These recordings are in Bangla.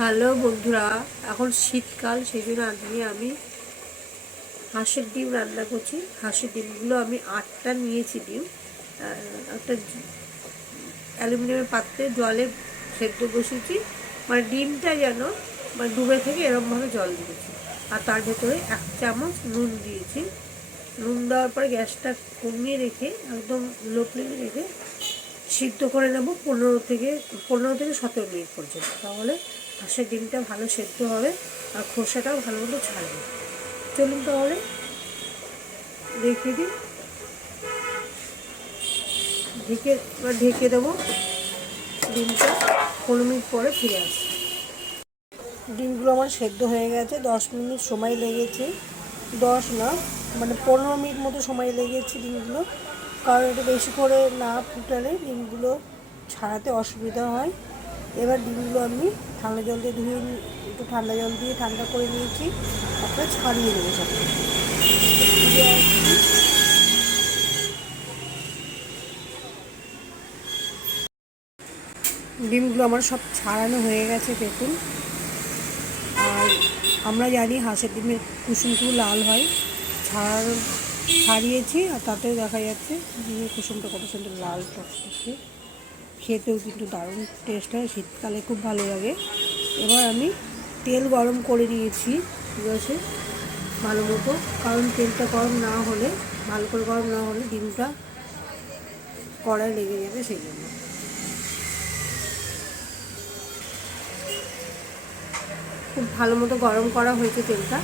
হ্যালো বন্ধুরা, এখন শীতকাল সেই জন্য আজকে আমি হাঁসের ডিম রান্না করছি। হাঁসের ডিমগুলো আমি আটটা নিয়েছি ডিম। একটা অ্যালুমিনিয়ামের পাত্রে জলে সেদ্ধ বসিয়েছি। মানে ডিমটা যেন মানে ডুবে থেকে এরকমভাবে জল দিয়েছি। আর তার ভেতরে এক চামচ নুন দিয়েছি। নুন দেওয়ার পরে গ্যাসটা কমিয়ে রেখে, একদম লো ফ্লেমে রেখে সিদ্ধ করে নেব পনেরো থেকে পনেরো থেকে সতেরো মিনিট পর্যন্ত। তাহলে হাঁসের ডিমটা ভালো সেদ্ধ হবে আর খোসাটাও ভালো মতো ছাড়বে। চলুন তাহলে রেখে দিই। ঢেকে, এবার ঢেকে দেবো ডিমটা পনেরো মিনিট পরে ফিরে আসছি। ডিমগুলো আমার সেদ্ধ হয়ে গেছে, দশ মিনিট সময় লেগেছে। দশ না মানে পনেরো মিনিট মতো সময় লেগেছে ডিমগুলো কারণ একটু বেশি করে না ফুটালে ডিমগুলো ছাড়াতে অসুবিধা হয়। এবার ডিমগুলো আমি ঠান্ডা জল দিয়ে ধুয়ে একটু ঠান্ডা জল দিয়ে ঠান্ডা করে নিয়েছি। তারপরে ছাড়িয়ে দেবো সব। ডিমগুলো আমার সব ছাড়ানো হয়ে গেছে দেখুন। আর আমরা জানি হাঁসের ডিমের কুসুমটুকু লাল হয়। ছাড় ছাড়িয়েছি আর তাতেও দেখা যাচ্ছে ডিমের কুসুমটা কত সুন্দর লাল টকটকে। খেতেও কিন্তু দারুণ টেস্ট হয়, শীতকালে খুব ভালো লাগে। এবার আমি তেল গরম করে নিয়েছি, ঠিক আছে? ভালো মতো, কারণ তেলটা গরম না হলে, ভালো করে গরম না হলে ডিমটা কড়াই লেগে যাবে সেই জন্য। খুব ভালো মতো গরম করা হয়েছে তেলটা।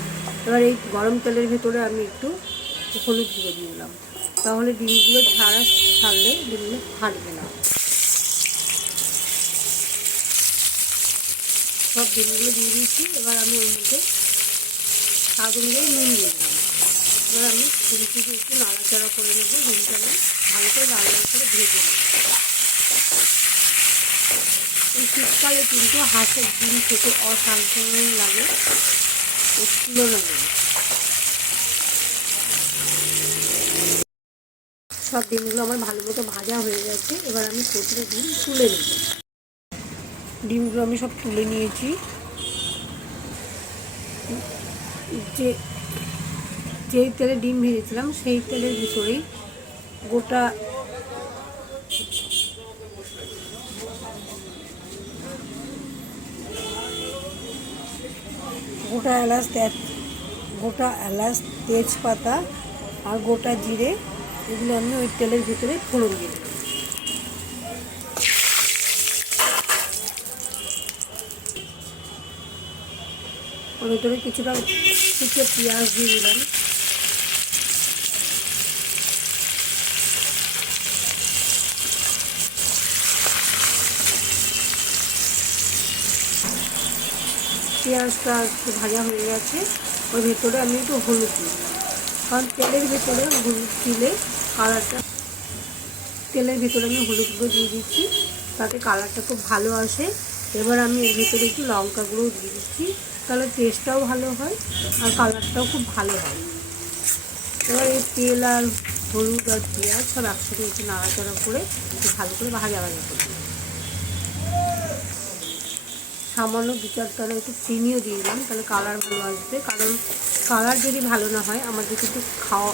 এবার এই গরম তেলের ভেতরে আমি একটু হলুদ গুঁড়ো দিয়ে দিলাম। তাহলে ডিমগুলো ছাড়া ছাড়লে ডিমগুলো ফাটবে না। সব ডিমগুলো দিয়ে দিয়েছি। এবার আমি ওর মধ্যে স্বাদ অনুযায়ী নুন দিয়ে দিলাম। এবার আমি ডিমটিকে একটু নাড়াচাড়া করে নেব ডিমটাকে ভালো করে লাল করে ভেজে নেব। এই শীতকালে কিন্তু হাঁসের ডিম খেতে অসাধারণ লাগে তুলনা নেই সব ডিমগুলো আমার ভালো মতো ভাজা হয়ে গেছে। এবার আমি প্রতিটা ডিম তুলে নেব। ডিমগুলো আমি সব তুলে নিয়েছি। যে, যেই তেলে ডিম ভেজেছিলাম, সেই তেলের ভিতরেই গোটা গোটা এলাচ তে- গোটা এলাচ তেজপাতা আর গোটা জিরে এগুলো আমি ওই তেলের ভিতরে ফোড়ন দিয়ে ওর ভিতরে কিছুটা কিছু পেঁয়াজ দিয়ে দিলাম। পেঁয়াজটা একটু ভাজা হয়ে গেছে। ওর ভেতরে আমি একটু হলুদ কারণ তেলের ভেতরে হলুদ দিলে কালারটা তেলের ভেতরে আমি হলুদ গুঁড়ো দিয়ে দিচ্ছি, তাতে কালারটা খুব ভালো আসে। এবার আমি এর ভেতরে একটু লঙ্কা দিয়ে দিচ্ছি। তাহলে টেস্টটাও ভালো হয় আর কালারটাও খুব ভালো হয়। এবার এই তেল আর হলুদ আর পেঁয়াজ সব একসাথে একটু নাড়াচাড়া করে ভালো করে ভাজা ভাজা করব সামান্য দু চার তলা একটু চিনিও দিলাম, তাহলে কালার ভালো আসবে। কারণ কালার যদি ভালো না হয়, আমাদের কিন্তু খাওয়া,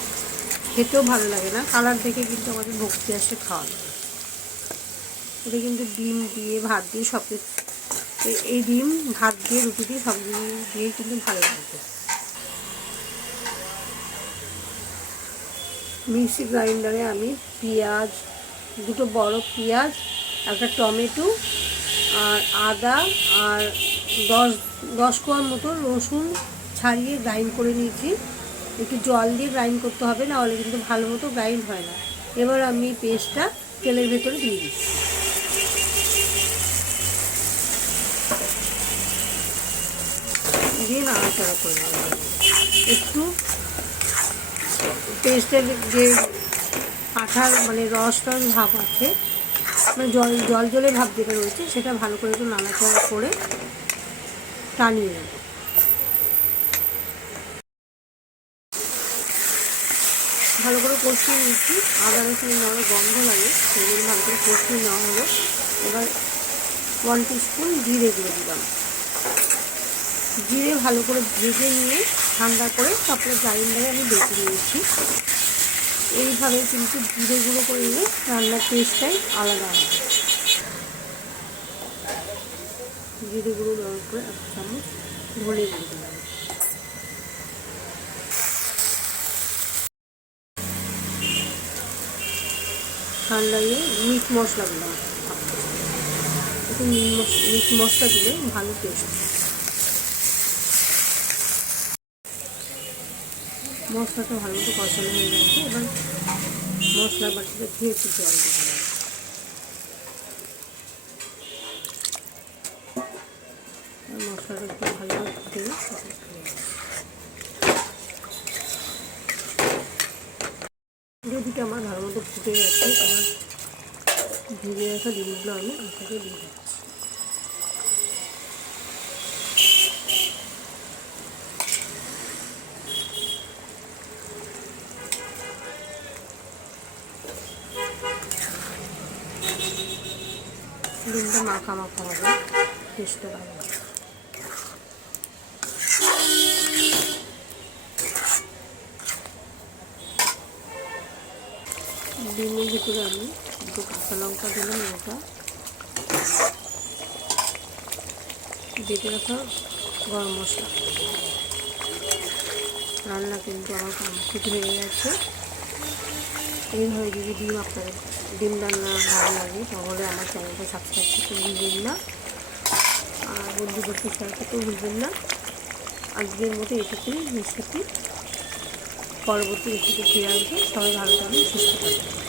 খেতেও ভালো লাগে না। কালার দেখে কিন্তু আমাদের ভক্তি আসে খাওয়া এটা কিন্তু ডিম দিয়ে, ভাত দিয়ে সব কিছু এই ডিম, ভাত দিয়ে, রুটি দিয়ে, সব দিয়ে কিন্তু ভালো লাগবে মিক্সি গ্রাইন্ডারে আমি পেঁয়াজ, দুটো বড় পেঁয়াজ, একটা টমেটো আর আদা আর দশ দশ কোয়ার মতো রসুন ছাড়িয়ে গ্রাইন্ড করে নিয়েছি। একটু জল দিয়ে গ্রাইন্ড করতে হবে, না হলে কিন্তু ভালো মতো গ্রাইন্ড হয় না। এবার আমি পেস্টটা তেলের ভেতরে দিয়ে দিচ্ছি। দিয়ে নাড়াচাড়া করে নেব একটু পেস্টের যে আঠার মানে রস টস ভাব আছে মানে জল জল জলে ভাব যেটা রয়েছে সেটা ভালো করে একটু নাড়াচাড়া করে টানিয়ে নেব ভালো করে কষিয়ে নিচ্ছি আদা রসুন নেওয়ার গন্ধ লাগে সেগুলো ভালো করে কষিয়ে নেওয়া হলো এবার ওয়ান স্পুন জিরে গুঁড়ো দিলাম জিরে ভালো করে ভেজে নিয়ে ঠান্ডা করে তারপরে গ্রাইন্ডারে আমি বেটে নিয়েছি। এইভাবে কিন্তু জিরে গুঁড়ো করলে রান্নার টেস্টটাই আলাদা হবে। জিরে গুঁড়ো দেওয়ার পরে এক চামচ ধনে দিলাম। ঠান্ডায় মিট মশলা দিলাম। মিট মশলা দিলে ভালো টেস্ট মশলাটা ভালো মতো কষানো হয়ে গেছে, এবার মশলা বাটিতে ধুয়ে একটু জল দিতে হবে মশলাটা একটু ভালো করে ফুটে গ্রেভিটা আমার ভালো মতো ফুটে গেছে, এবার ভিজে রাখা ডিমগুলো আমি আটাকে দিয়ে দিচ্ছি। ডিমটা মাখা মাখা হবে। টেস্টটা ভালো ডিমের ভিতরে আমি দুটো কাঁচা লঙ্কা দিলাম, লঙ্কা। বেটে রাখা গরম মশলা। রান্না কিন্তু আমার কমপ্লিট হয়ে গেছে। এইভাবে যদি ডিম আপনাদের, ডিম রান্না ভালো লাগে, তাহলে আমার চ্যানেলটা সাবস্ক্রাইব করতে ভুলবেন না। আর বন্ধুদেরকে শেয়ার করতেও ভুলবেন না। আজকের মতো এটুকুই রেসিপি পরবর্তী রেসিপি ফিরে আসবে। সবাই ভালো থাকবেন, সুস্থ থাকবেন।